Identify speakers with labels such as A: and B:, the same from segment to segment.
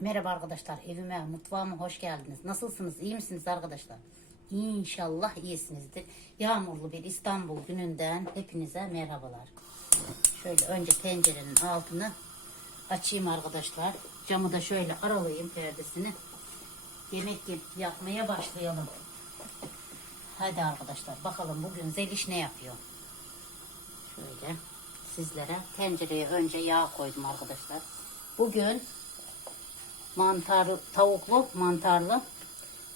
A: Merhaba arkadaşlar, evime, mutfağıma hoş geldiniz. Nasılsınız, iyi misiniz arkadaşlar? İnşallah iyisinizdir. Yağmurlu bir İstanbul gününden hepinize merhabalar. Şöyle önce tencerenin altını açayım arkadaşlar. Camı da şöyle aralayayım perdesini. Yemek yap- yapmaya başlayalım. Hadi arkadaşlar bakalım bugün Zeliş ne yapıyor? Şöyle sizlere tencereye önce yağ koydum arkadaşlar. Bugün mantarlı tavuklu mantarlı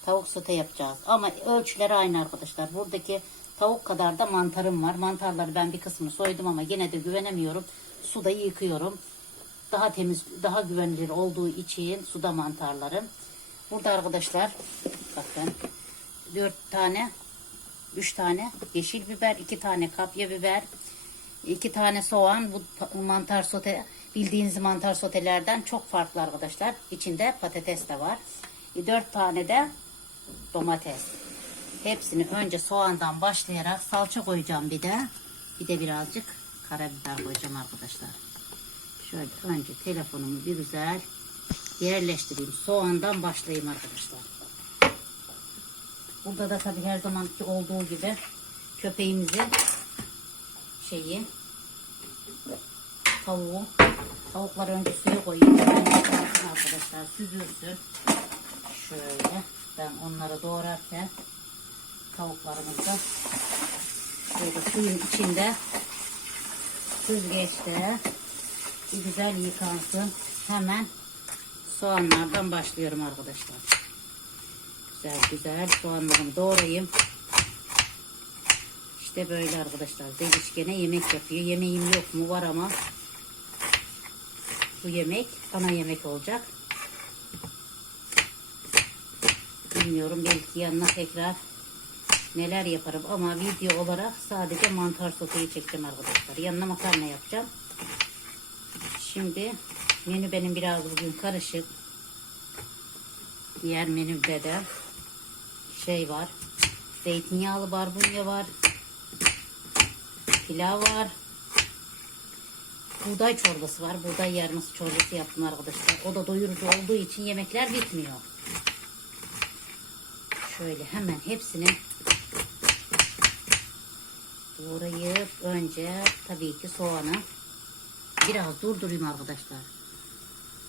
A: tavuk sote yapacağız. Ama ölçüleri aynı arkadaşlar. Buradaki tavuk kadar da mantarım var. Mantarları ben bir kısmını soydum ama yine de güvenemiyorum. Suda yıkıyorum. Daha temiz, daha güvenilir olduğu için suda mantarlarım. Burada arkadaşlar bakın 4 tane 3 tane yeşil biber, 2 tane kapya biber, 2 tane soğan. Bu mantar sote bildiğiniz mantar sotelerden çok farklı arkadaşlar. İçinde patates de var. 4 tane de domates. Hepsini önce soğandan başlayarak salça koyacağım bir de. Bir de birazcık karabiber koyacağım arkadaşlar. Şöyle önce telefonumu bir güzel yerleştireyim. Soğandan başlayayım arkadaşlar. Burada da tabii her zamanki olduğu gibi köpeğimizi şeyi tavuğu tavukları önce suya koyayım. Arkadaşlar süzülsün. Şöyle ben onları doğrarken tavuklarımız da şöyle suyun içinde süzgeçte güzel yıkansın. Hemen soğanlardan başlıyorum arkadaşlar. Güzel güzel soğanlarımı doğrayayım. İşte böyle arkadaşlar. Zeliş gene yemek yapıyor. Yemeğim yok mu var ama bu yemek ana yemek olacak. Bilmiyorum belki yanına tekrar neler yaparım ama video olarak sadece mantar soteyi çekeceğim arkadaşlar. Yanına makarna yapacağım. Şimdi menü benim biraz bugün karışık. Diğer menüde de şey var. Zeytinyağlı barbunya var. Pilav var. Buğday çorbası var. Buğday yarması çorbası yaptım arkadaşlar. O da doyurucu olduğu için yemekler bitmiyor. Şöyle hemen hepsini doğrayıp önce tabii ki soğanı biraz durdurayım arkadaşlar.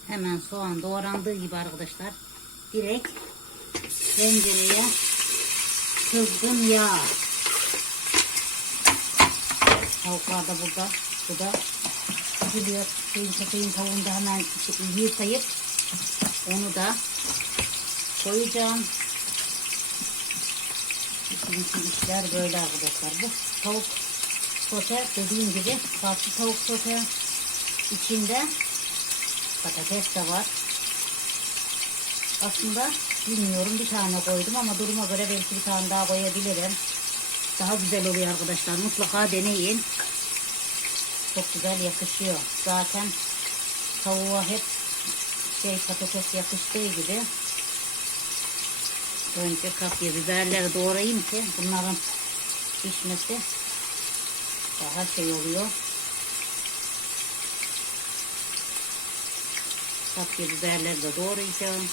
A: Hemen soğan doğrandığı gibi arkadaşlar direkt tencereye kızgın yağ. Tavuklar da burada. Bu da süzülüyor. Suyun köpeğin tavuğunu da hemen yıkayıp onu da koyacağım. Bizim işler böyle arkadaşlar. Bu tavuk sote dediğim gibi farklı tavuk sote içinde patates de var. Aslında bilmiyorum bir tane koydum ama duruma göre belki bir tane daha koyabilirim. Daha güzel oluyor arkadaşlar. Mutlaka deneyin. Çok güzel yakışıyor. Zaten tavuğa hep şey patates yakıştığı gibi önce kapya biberleri doğrayayım ki bunların pişmesi daha şey oluyor. Kapya biberleri de doğrayacağım.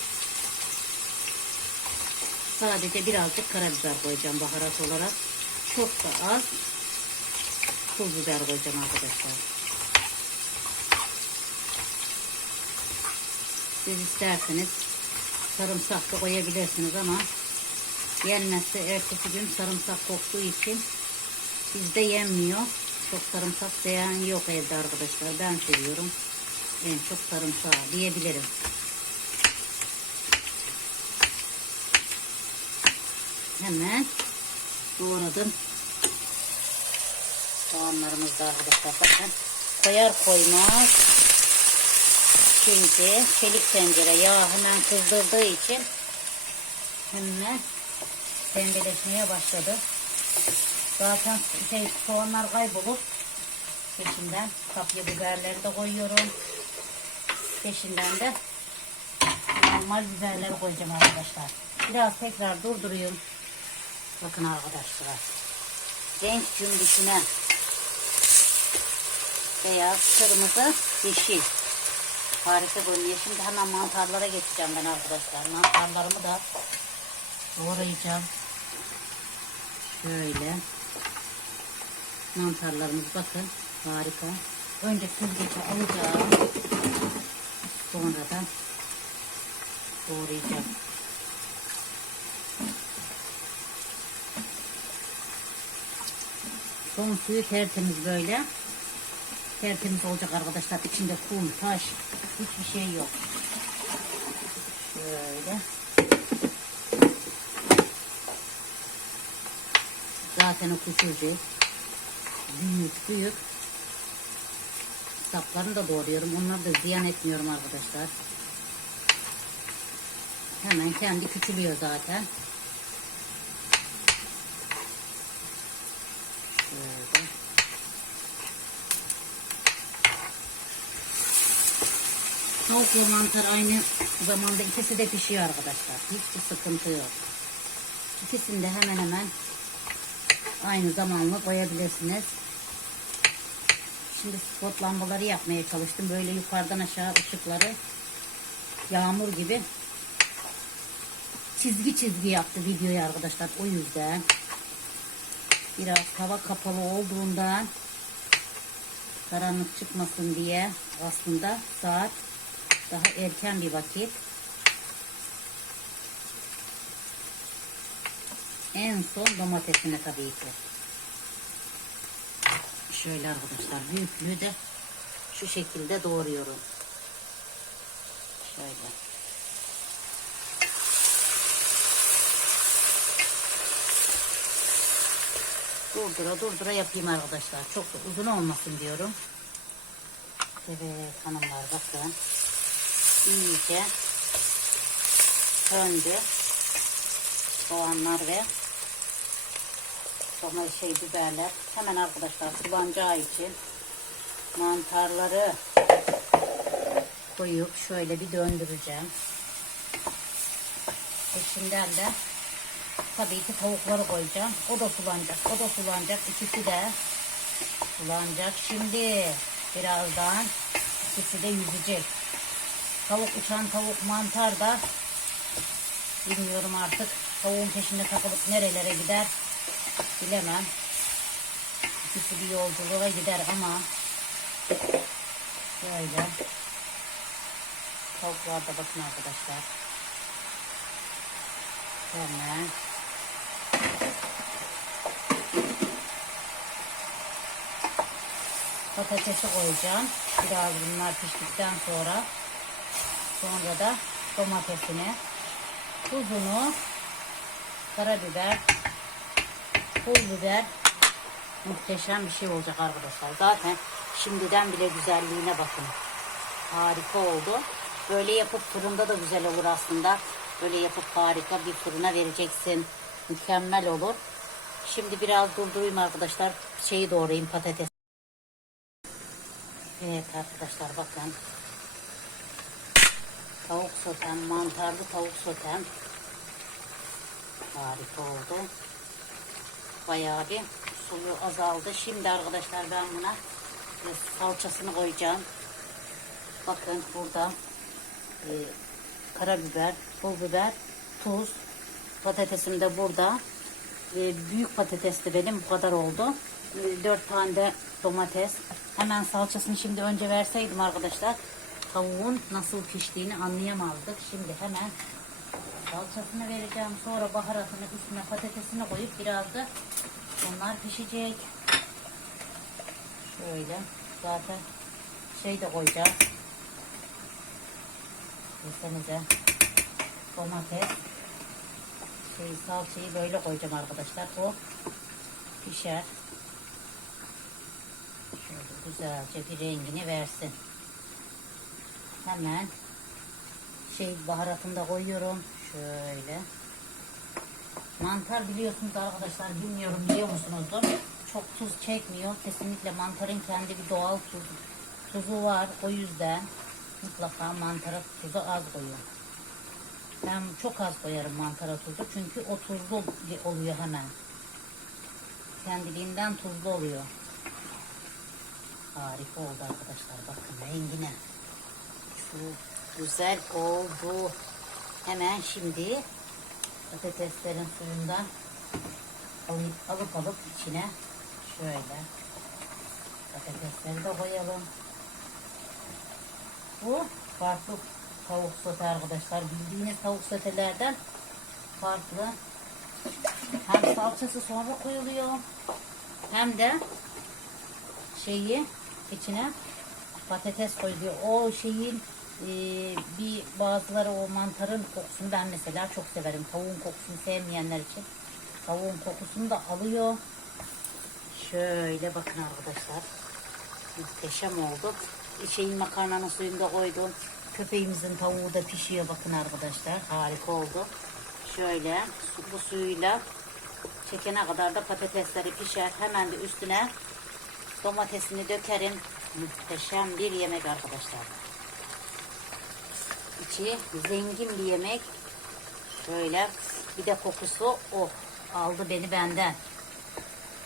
A: Sadece birazcık karabiber koyacağım baharat olarak. Çok da az pul biber koyacağım arkadaşlar. Siz isterseniz sarımsak da koyabilirsiniz ama yenmezse ertesi gün sarımsak koktuğu için bizde yenmiyor. Çok sarımsak seven yok evde arkadaşlar. Ben seviyorum. En çok sarımsağı diyebilirim. Hemen doğradım. Soğanlarımız da bakın. Koyar koymaz. Şimdi çelik tencere yağ hemen kızdırdığı için hemen pembeleşmeye başladı. Zaten şey, soğanlar kaybolur. Peşinden kapya biberleri de koyuyorum. Peşinden de normal biberleri koyacağım arkadaşlar. Biraz tekrar durduruyorum. Bakın arkadaşlar. Renk cümbüşüne beyaz, kırmızı, yeşil. harika görünüyor. Şimdi hemen mantarlara geçeceğim ben arkadaşlar. Mantarlarımı da doğrayacağım. Şöyle. Mantarlarımız bakın harika. Önce süzgeci alacağım. Sonra da doğrayacağım. Son suyu tertemiz böyle. Tertemiz olacak arkadaşlar. İçinde kum, taş, hiçbir şey yok. Şöyle. Zaten o küçücük. Büyük büyük. Saplarını da doğruyorum. Onları da ziyan etmiyorum arkadaşlar. Hemen kendi küçülüyor zaten. Tavukla mantar aynı zamanda ikisi de pişiyor arkadaşlar. Hiçbir sıkıntı yok. İkisini de hemen hemen aynı zamanla koyabilirsiniz. Şimdi spot lambaları yapmaya çalıştım. Böyle yukarıdan aşağı ışıkları yağmur gibi çizgi çizgi yaptı videoyu arkadaşlar. O yüzden biraz hava kapalı olduğundan karanlık çıkmasın diye aslında saat daha erken bir vakit. En son domatesini tabii ki. Şöyle arkadaşlar büyüklüğü de şu şekilde doğruyorum. Şöyle. Durdura durdura yapayım arkadaşlar. Çok da uzun olmasın diyorum. Evet hanımlar bakın. İyice söndü. Soğanlar ve sonra şey biberler. Hemen arkadaşlar sulanacağı için mantarları koyup şöyle bir döndüreceğim. Peşinden de tabii ki tavukları koyacağım. O da sulanacak. O da sulanacak. İkisi de sulanacak. Şimdi birazdan ikisi de yüzecek. Tavuk uçan tavuk mantar da bilmiyorum artık tavuğun peşinde takılıp nerelere gider bilemem. İkisi bir yolculuğa gider ama böyle tavuklar da bakın arkadaşlar. Hemen patatesi koyacağım. Biraz bunlar piştikten sonra sonra da domatesini, tuzunu, karabiber, pul biber muhteşem bir şey olacak arkadaşlar. Zaten şimdiden bile güzelliğine bakın. Harika oldu. Böyle yapıp fırında da güzel olur aslında. Böyle yapıp harika bir fırına vereceksin. Mükemmel olur. Şimdi biraz durdurayım arkadaşlar. Şeyi doğrayayım patates. Evet arkadaşlar bakın. Tavuk sotem, mantarlı tavuk sotem. Harika oldu. Bayağı bir suyu azaldı. Şimdi arkadaşlar ben buna salçasını koyacağım. Bakın burada e, karabiber, pul biber, tuz, patatesim de burada. E, büyük patatesti benim bu kadar oldu. E, dört tane de domates. Hemen salçasını şimdi önce verseydim arkadaşlar tavuğun nasıl piştiğini anlayamazdık. Şimdi hemen salçasını vereceğim. Sonra baharatını üstüne patatesini koyup biraz da onlar pişecek. Şöyle zaten şey de koyacağız. Desenize domates şey salçayı böyle koyacağım arkadaşlar. O pişer. Şöyle güzelce bir rengini versin. Hemen şey baharatını da koyuyorum. Şöyle. Mantar biliyorsunuz arkadaşlar bilmiyorum biliyor musunuzdur? Çok tuz çekmiyor. Kesinlikle mantarın kendi bir doğal tuzu, tuzu var. O yüzden mutlaka mantara tuzu az koyuyorum. Ben çok az koyarım mantara tuzu. Çünkü o tuzlu oluyor hemen. Kendiliğinden tuzlu oluyor. Harika oldu arkadaşlar. Bakın rengine. Güzel oldu. Hemen şimdi patateslerin suyundan alıp alıp, alıp içine şöyle patatesleri de koyalım. Bu farklı tavuk sote arkadaşlar. Bildiğiniz tavuk sotelerden farklı. Hem salçası sonra koyuluyor. Hem de şeyi içine patates koyuluyor. O şeyin e, bir bazıları o mantarın kokusunu ben mesela çok severim. Tavuğun kokusunu sevmeyenler için tavuğun kokusunu da alıyor. Şöyle bakın arkadaşlar. Muhteşem oldu. Şeyin makarnanın suyunu da koydum. Köpeğimizin tavuğu da pişiyor bakın arkadaşlar. Harika oldu. Şöyle su, bu suyuyla çekene kadar da patatesleri pişer. Hemen de üstüne domatesini dökerim. Muhteşem bir yemek arkadaşlar. İçi zengin bir yemek. Şöyle bir de kokusu oh aldı beni benden.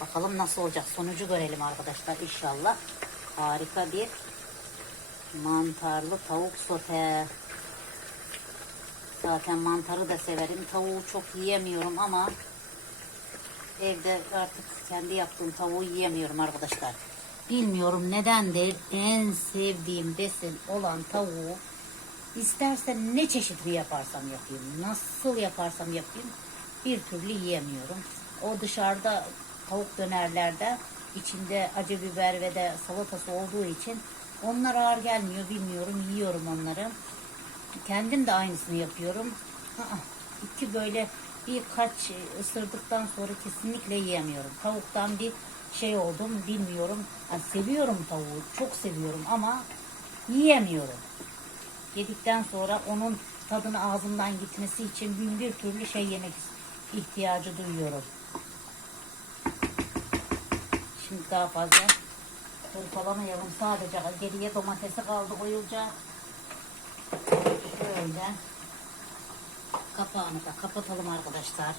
A: Bakalım nasıl olacak sonucu görelim arkadaşlar inşallah. Harika bir mantarlı tavuk sote. Zaten mantarı da severim. Tavuğu çok yiyemiyorum ama evde artık kendi yaptığım tavuğu yiyemiyorum arkadaşlar. Bilmiyorum nedendir en sevdiğim besin olan tavuğu istersen ne çeşitli yaparsam yapayım, nasıl yaparsam yapayım bir türlü yiyemiyorum. O dışarıda tavuk dönerlerde içinde acı biber ve de salatası olduğu için onlar ağır gelmiyor bilmiyorum yiyorum onları. Kendim de aynısını yapıyorum. Aa, iki böyle birkaç ısırdıktan sonra kesinlikle yiyemiyorum. Tavuktan bir şey oldum bilmiyorum. Yani seviyorum tavuğu çok seviyorum ama yiyemiyorum. Yedikten sonra onun tadını ağzımdan gitmesi için bin bir türlü şey yemek ihtiyacı duyuyorum. Şimdi daha fazla hırpalamayalım. Sadece geriye domatesi kaldı koyulacak. Şöyle kapağını da kapatalım arkadaşlar.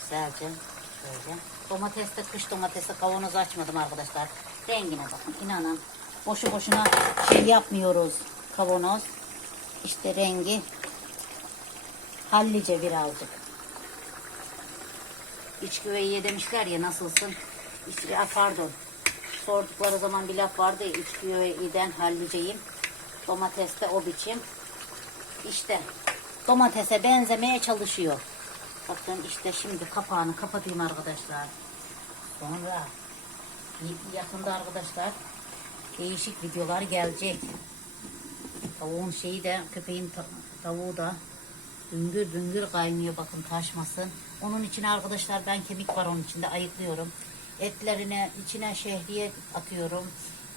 A: Güzelce şöyle. Domates de kış domatesi kavanoz açmadım arkadaşlar. Rengine bakın inanın. Boşu boşuna şey yapmıyoruz kavanoz. İşte rengi hallice birazcık. İç güveyiye demişler ya nasılsın? İç, ya pardon. Sordukları zaman bir laf vardı ya iç güveyiden halliceyim. Domates de o biçim. İşte domatese benzemeye çalışıyor. Bakın işte şimdi kapağını kapatayım arkadaşlar. Sonra yakında arkadaşlar değişik videolar gelecek. Tavuğun şeyi de köpeğin ta- tavuğu da büngür büngür kaynıyor bakın taşmasın. Onun için arkadaşlar ben kemik var onun içinde ayıklıyorum. Etlerine içine şehriye atıyorum.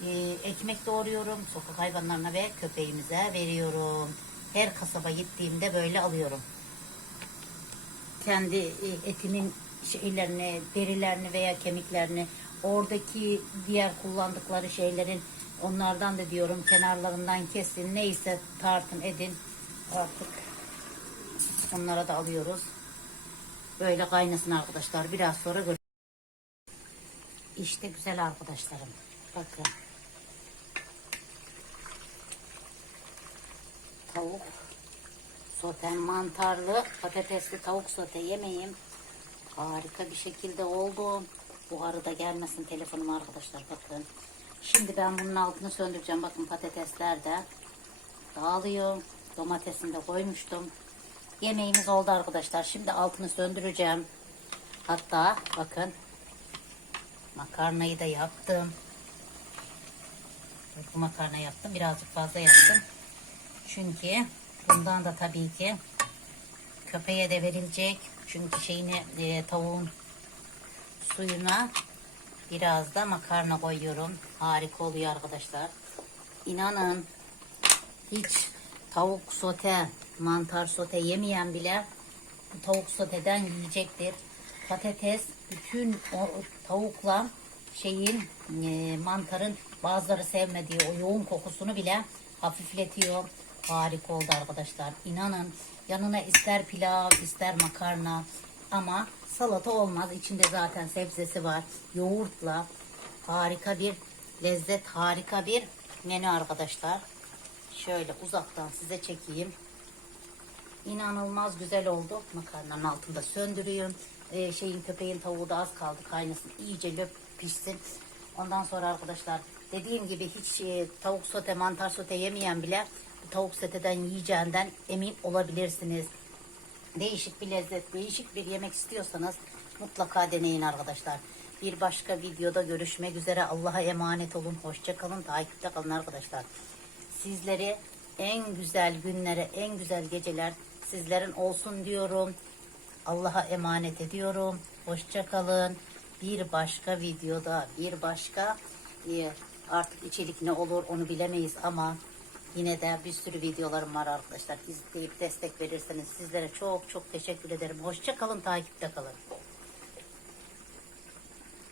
A: Ee, ekmek doğruyorum. Sokak hayvanlarına ve köpeğimize veriyorum. Her kasaba gittiğimde böyle alıyorum. Kendi e, etimin şeylerini, derilerini veya kemiklerini oradaki diğer kullandıkları şeylerin onlardan da diyorum kenarlarından kesin neyse tartın edin artık onlara da alıyoruz. Böyle kaynasın arkadaşlar. Biraz sonra gör. İşte güzel arkadaşlarım. Bakın. Tavuk soten mantarlı patatesli tavuk sote yemeğim harika bir şekilde oldu. Buharı da gelmesin telefonum arkadaşlar bakın. Şimdi ben bunun altını söndüreceğim. Bakın patatesler de dağılıyor. Domatesini de koymuştum. Yemeğimiz oldu arkadaşlar. Şimdi altını söndüreceğim. Hatta bakın makarnayı da yaptım. Bu makarna yaptım. Birazcık fazla yaptım. Çünkü bundan da tabii ki köpeğe de verilecek. Çünkü şeyini e, tavuğun suyuna biraz da makarna koyuyorum. Harika oluyor arkadaşlar. İnanın hiç tavuk sote, mantar sote yemeyen bile tavuk soteden yiyecektir. Patates bütün o tavukla şeyin e, mantarın bazıları sevmediği o yoğun kokusunu bile hafifletiyor. Harika oldu arkadaşlar. İnanın yanına ister pilav ister makarna ama salata olmaz. İçinde zaten sebzesi var. Yoğurtla harika bir lezzet, harika bir menü arkadaşlar. Şöyle uzaktan size çekeyim. İnanılmaz güzel oldu. Makarnanın altında söndürüyorum. Ee, şeyin köpeğin tavuğu da az kaldı kaynasın. İyice löp pişsin. Ondan sonra arkadaşlar dediğim gibi hiç e, tavuk sote mantar sote yemeyen bile tavuk soteden yiyeceğinden emin olabilirsiniz. Değişik bir lezzet, değişik bir yemek istiyorsanız mutlaka deneyin arkadaşlar. Bir başka videoda görüşmek üzere. Allah'a emanet olun. Hoşça kalın. Takipte kalın arkadaşlar. Sizleri en güzel günlere, en güzel geceler sizlerin olsun diyorum. Allah'a emanet ediyorum. Hoşça kalın. Bir başka videoda, bir başka e, artık içerik ne olur onu bilemeyiz ama yine de bir sürü videolarım var arkadaşlar. İzleyip destek verirseniz sizlere çok çok teşekkür ederim. Hoşça kalın, takipte kalın.